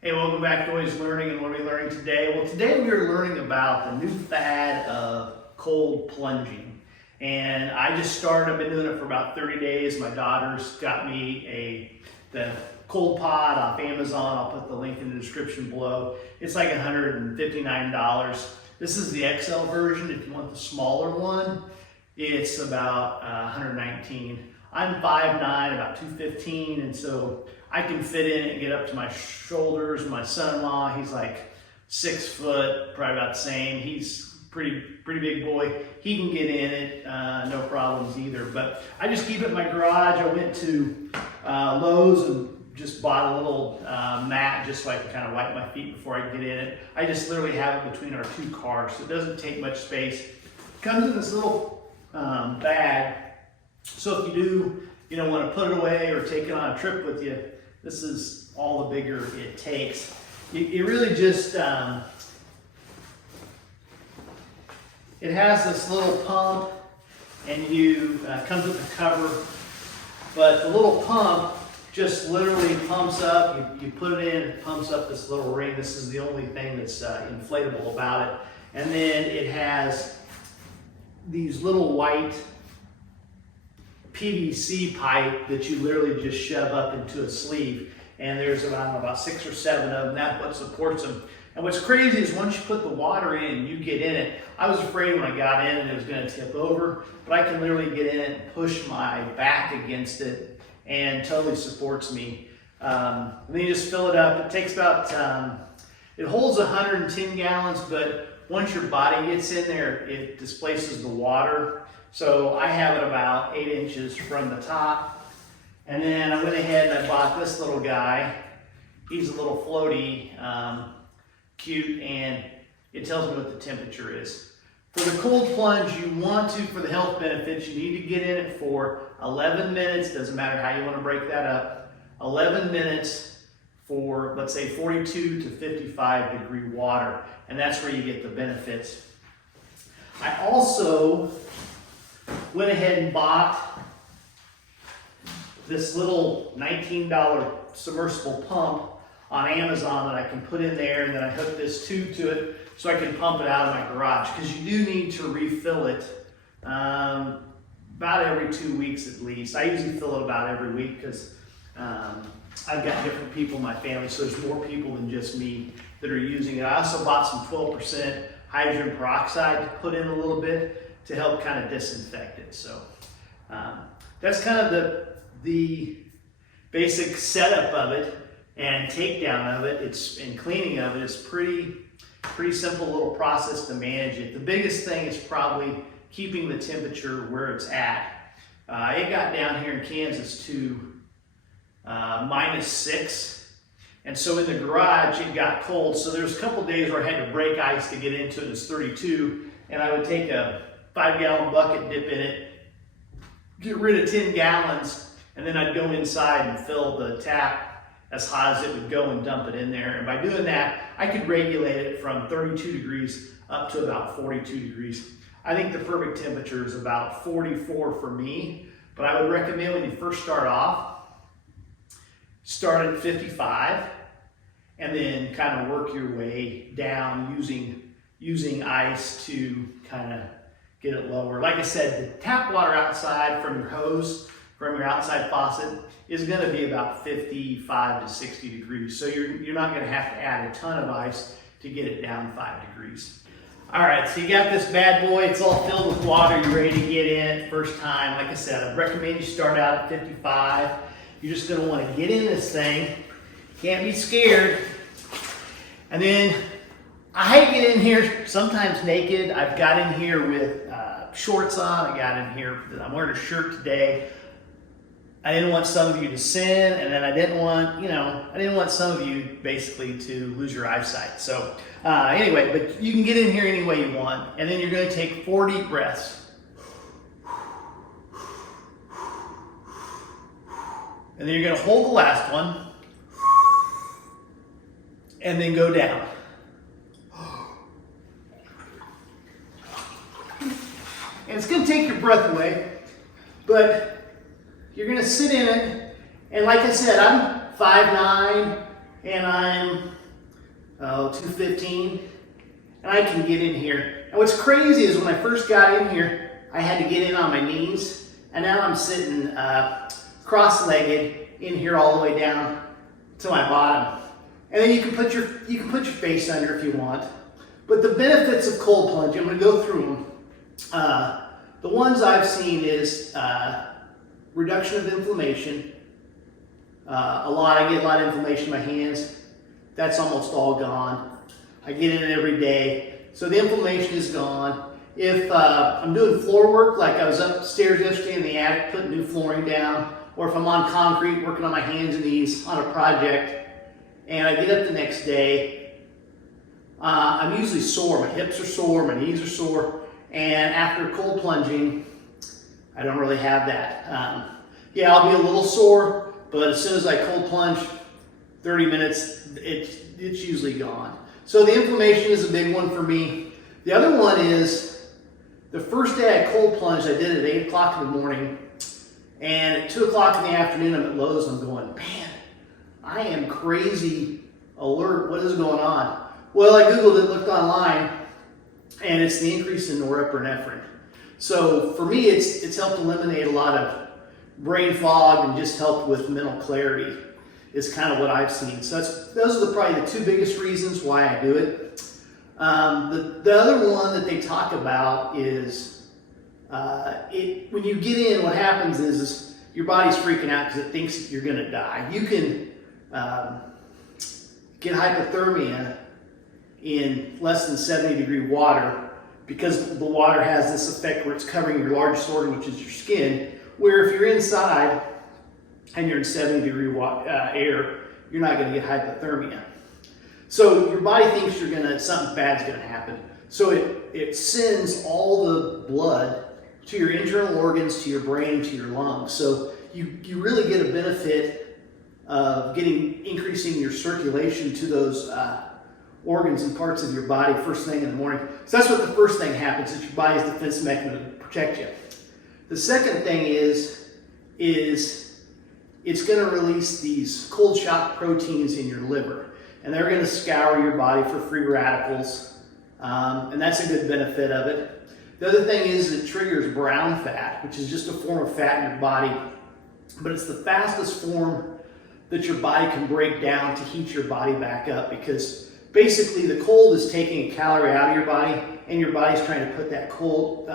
Hey, welcome back to Always Learning. And what are we learning today? Well, today we are learning about the new fad of cold plunging. And I just started, I've been doing it for about 30 days. My daughter's got me the cold pod off Amazon. I'll put the link in the description below. It's like $159. This is the XL version. If you want the smaller one, it's about $119. I'm 5'9", about 215, and so I can fit in it and get up to my shoulders. My son-in-law, he's like 6 foot, probably about the same. He's pretty big boy. He can get in it, no problems either. But I just keep it in my garage. I went to Lowe's and just bought a little mat just so I can kind of wipe my feet before I get in it. I just literally have it between our two cars, so it doesn't take much space. It comes in this little bag. So if you do, want to put it away or take it on a trip with you, this is all the bigger it takes. You really just, it has this little pump, and comes with a cover, but the little pump just literally pumps up. You put it in, it pumps up this little ring. This is the only thing that's inflatable about it. And then it has these little white PVC pipe that you literally just shove up into a sleeve, and there's about 6 or 7 of them. That's what supports them. And what's crazy is once you put the water in and you get in it, I was afraid when I got in and it was going to tip over, but I can literally get in it and push my back against it, and totally supports me. And then you just fill it up. It takes about it holds 110 gallons, but once your body gets in there, it displaces the water. So I have it about 8 inches from the top. And then I went ahead and I bought this little guy. He's a little floaty, cute, and it tells me what the temperature is. For the cold plunge, you want to, for the health benefits, you need to get in it for 11 minutes. Doesn't matter how you want to break that up. 11 minutes for, let's say, 42 to 55 degree water. And that's where you get the benefits. I also went ahead and bought this little $19 submersible pump on Amazon that I can put in there, and then I hook this tube to it so I can pump it out of my garage, because you do need to refill it about every 2 weeks at least. I usually fill it about every week because I've got different people in my family, so there's more people than just me that are using it. I also bought some 12% hydrogen peroxide to put in a little bit to help kind of disinfect it. So that's kind of the basic setup of it and takedown of it. And cleaning of it is pretty simple little process to manage it. The biggest thing is probably keeping the temperature where it's at. It got down here in Kansas to -6. And so in the garage, it got cold. So there's a couple days where I had to break ice to get into it. It's 32. And I would take a 5-gallon bucket, dip in it, get rid of 10 gallons, and then I'd go inside and fill the tap as hot as it would go and dump it in there. And by doing that, I could regulate it from 32 degrees up to about 42 degrees. I think the perfect temperature is about 44 for me, but I would recommend when you first start off, start at 55 and then kind of work your way down using ice to kind of get it lower. Like I said, the tap water outside from your hose, from your outside faucet, is going to be about 55 to 60 degrees. So you're not going to have to add a ton of ice to get it down 5 degrees. All right, so you got this bad boy. It's all filled with water. You're ready to get in it first time. Like I said, I recommend you start out at 55. You're just going to want to get in this thing. Can't be scared. And then I get in here sometimes naked. I've got in here with shorts on. I got in here, I'm wearing a shirt today. I didn't want some of you to sin, and then I didn't want some of you basically to lose your eyesight. So anyway, but you can get in here any way you want, and then you're going to take 4 deep breaths. And then you're going to hold the last one, and then go down. And it's going to take your breath away, but you're going to sit in it. And like I said, I'm 5'9", and I'm 215, and I can get in here. And what's crazy is when I first got in here, I had to get in on my knees, and now I'm sitting cross-legged in here all the way down to my bottom. And then you can put your face under if you want. But the benefits of cold plunging, I'm going to go through them. The ones I've seen is reduction of inflammation. I get a lot of inflammation in my hands. That's almost all gone. I get in it every day. So the inflammation is gone. If I'm doing floor work, like I was upstairs yesterday in the attic putting new flooring down, or if I'm on concrete working on my hands and knees on a project, and I get up the next day, I'm usually sore. My hips are sore, my knees are sore, and after cold plunging, I don't really have that. Yeah, I'll be a little sore, but as soon as I cold plunge, 30 minutes, it's usually gone. So the inflammation is a big one for me. The other one is, the first day I cold plunged, I did it at 8 o'clock in the morning, and at 2 o'clock in the afternoon, I'm at Lowe's, and I'm going, man, I am crazy alert. What is going on? Well, I Googled it, looked online, and it's the increase in norepinephrine. So for me, it's helped eliminate a lot of brain fog and just helped with mental clarity is kind of what I've seen. So those are probably the two biggest reasons why I do it. The other one that they talk about is when you get in, what happens is your body's freaking out because it thinks that you're going to die. You can get hypothermia in less than 70-degree water because the water has this effect where it's covering your largest organ, which is your skin, where if you're inside and you're in 70-degree air, you're not going to get hypothermia. So your body thinks something bad's going to happen. So it sends all the blood to your internal organs, to your brain, to your lungs. So you really get a benefit of increasing your circulation to those organs and parts of your body first thing in the morning. So that's what the first thing happens. It's your body's defense mechanism to protect you. The second thing is it's going to release these cold shock proteins in your liver, and they're going to scour your body for free radicals, and that's a good benefit of it. The other thing is it triggers brown fat, which is just a form of fat in your body, but it's the fastest form that your body can break down to heat your body back up, because basically the cold is taking a calorie out of your body, and your body's trying to put that cold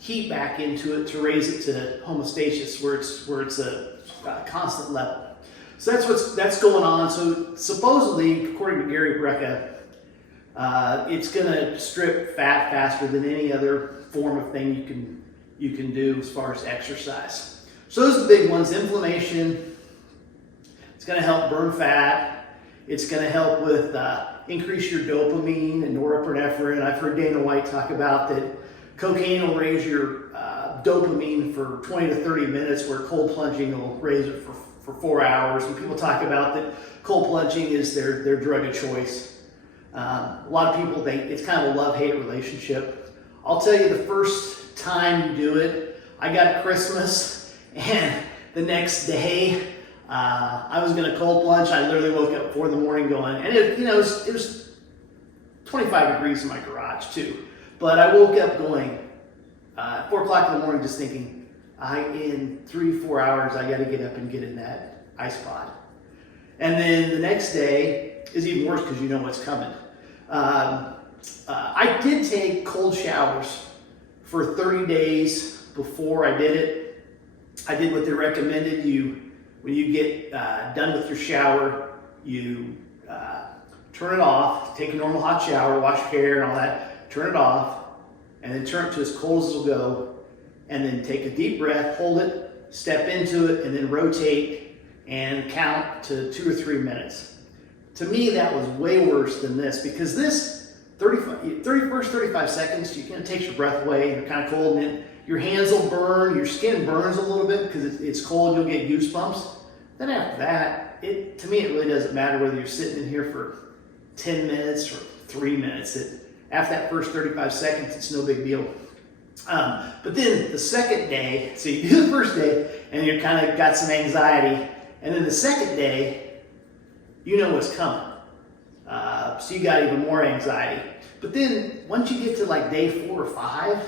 heat back into it to raise it to homeostasis, where it's a constant level. So that's going on. So supposedly, according to Gary Brecka, it's going to strip fat faster than any other form of thing you can do as far as exercise. So those are the big ones. Inflammation. It's going to help burn fat. It's going to help with increase your dopamine and norepinephrine. I've heard Dana White talk about that cocaine will raise your dopamine for 20 to 30 minutes, where cold plunging will raise it for 4 hours. And people talk about that cold plunging is their drug of choice. A lot of people think it's kind of a love-hate relationship. I'll tell you, the first time you do it, I got it Christmas, and the next day I was going to cold plunge. I literally woke up 4 in the morning going, and it was 25 degrees in my garage too. But I woke up going 4 o'clock in the morning, just thinking, in 3-4 hours, I got to get up and get in that ice pod. And then the next day is even worse because you know what's coming. I did take cold showers for 30 days before I did it. I did what they recommended. When you get done with your shower, you turn it off, take a normal hot shower, wash your hair and all that, turn it off, and then turn it to as cold as it'll go, and then take a deep breath, hold it, step into it, and then rotate and count to 2 or 3 minutes. To me, that was way worse than this, because this 35 seconds, you kind of takes your breath away, and you're kind of cold, and then your hands will burn, your skin burns a little bit because it's cold, you'll get goosebumps. Then after that, to me, it really doesn't matter whether you're sitting in here for 10 minutes or 3 minutes. After that first 35 seconds, it's no big deal. But then the second day, so you do the first day, and you kind of got some anxiety, and then the second day, you know what's coming. So you got even more anxiety. But then once you get to like day 4 or 5,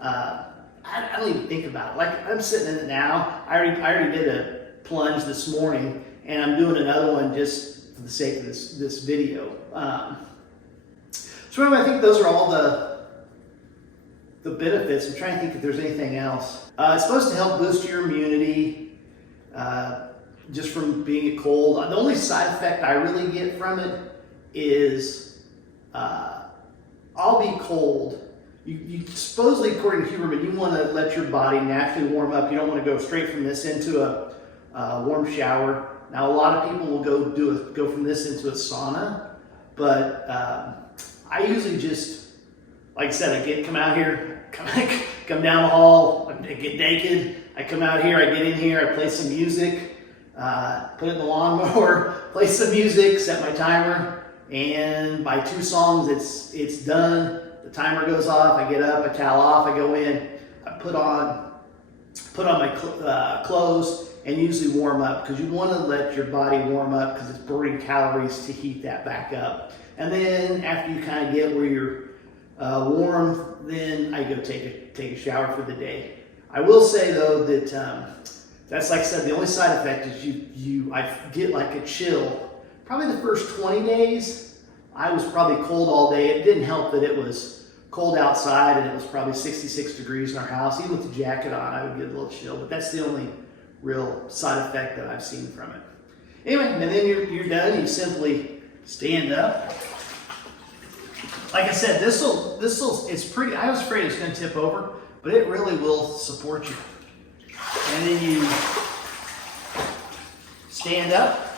I don't even think about it. Like I'm sitting in it now. I already did a plunge this morning, and I'm doing another one just for the sake of this video. So anyway, I think those are all the benefits. I'm trying to think if there's anything else. It's supposed to help boost your immunity just from being cold. The only side effect I really get from it is I'll be cold. You supposedly, according to Huberman, you want to let your body naturally warm up. You don't want to go straight from this into a warm shower. Now, a lot of people will go from this into a sauna, but I usually just, like I said, come out here, come down the hall, I get naked. I come out here, I get in here, I play some music, put it in the lawnmower, play some music, set my timer, and by 2 songs, it's done. The timer goes off. I get up, I towel off, I go in, I put on my clothes, and usually warm up, because you want to let your body warm up because it's burning calories to heat that back up. And then after you kind of get where you're warm, then I go take a shower for the day. I will say though that that's, like I said, the only side effect is I get like a chill. Probably the first 20 days, I was probably cold all day. It didn't help that it was cold outside and it was probably 66 degrees in our house. Even with the jacket on, I would get a little chill, but that's the only real side effect that I've seen from it. Anyway, and then you're done. You simply stand up. Like I said, it's pretty, I was afraid it's going to tip over, but it really will support you. And then you stand up,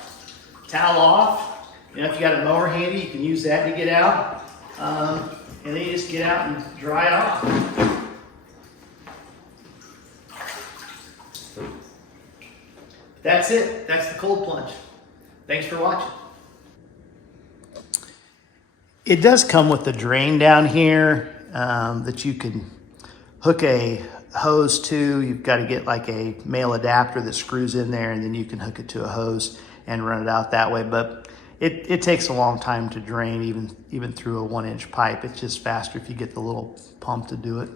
towel off. You know, if you got a mower handy, you can use that to get out. And then you just get out and dry it off. That's it. That's the cold plunge. Thanks for watching. It does come with a drain down here that you can hook a hose to. You've got to get like a male adapter that screws in there, and then you can hook it to a hose and run it out that way. But it takes a long time to drain even through a 1-inch pipe. It's just faster if you get the little pump to do it.